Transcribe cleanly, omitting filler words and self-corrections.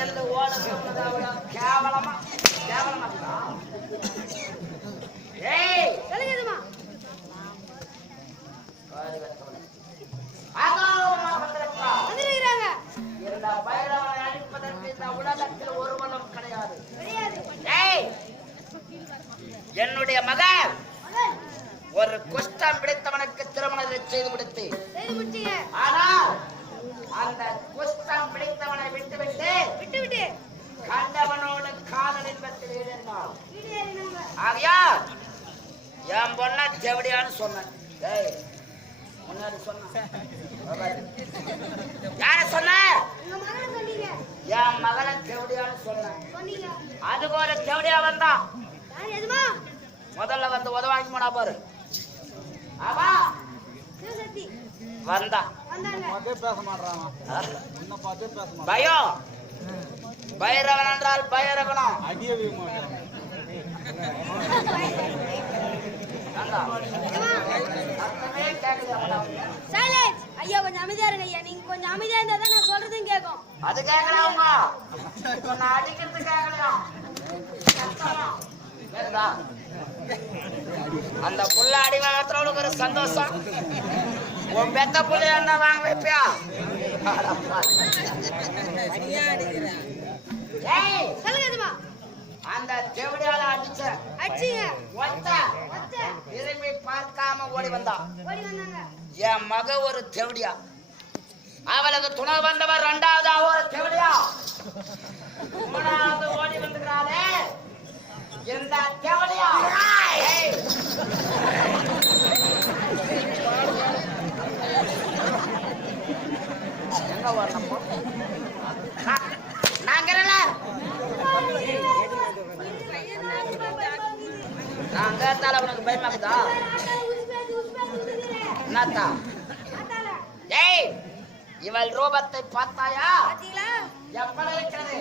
சேர்ந்து ஓட கேவலமா கேவலமா ஏய் சொல்லுங்கம்மா வந்திருக்கிறாங்க. இந்த பைரவனை அழிப்பதற்கு இந்த உலகத்தில் ஒருவனும் கிடையாது. ஏய் என்னுடைய மகன் ஒரு குஷ்டம் பிடித்தவனுக்கு திருமணத்தை செய்து முடித்து ஆனால் அந்த குஷ்டம் பிடித்தவனை விட்டுவிட்டு கண்டவனோடு காதல் இன்பத்தில் ஈடுபட்டான். ஆகையால் என் பொண்ண தேவடியான்னு சொன்னேன். முன்னாடி சொன்ன யார சொன்ன? என் மகளை தேவடியான்னு சொன்னேன். அதுக்கு ஒரு தேவடியா வந்தான். முதல்ல வந்து உதவாங்கி போனா பாரு. ஆமா வந்தா பேச மாட்டான். பயம் பைரவன் என்றால் பைரவனும் அடியவே ஐயா கொஞ்சம் அமைதியா இருங்க ஐயா. நீங்க கொஞ்சம் அமைதியா இருந்தா தான் நான் சொல்றதும் கேட்கும். அது கேட்கலாமா? நான் அடிக்கிறது கேட்கலாம். அந்த புள்ள அடி வாங்கறதுக்கு ஒரு சந்தோஷம். உன் பெத்த புள்ள என்ன வாங்க வைப்பியா? அந்த தேவடியால அடிச்சீங்க திரும்பி பார்க்காம ஓடி வந்தான். என் மக ஒரு தேவடியா, அவளுக்கு துணை வந்தவர் இரண்டாவது ஒரு தேவடியா, மூணாவது ஓடி வந்துக்கிறாளே இந்த தேவடியா. எங்க வரணும் நாங்க நாங்க இருந்தால உனக்கு பயமாக்குதா? என்னத்தா? ஏய் இவள் ரூபத்தை பார்த்தாயா? எப்படி இருக்கிறது?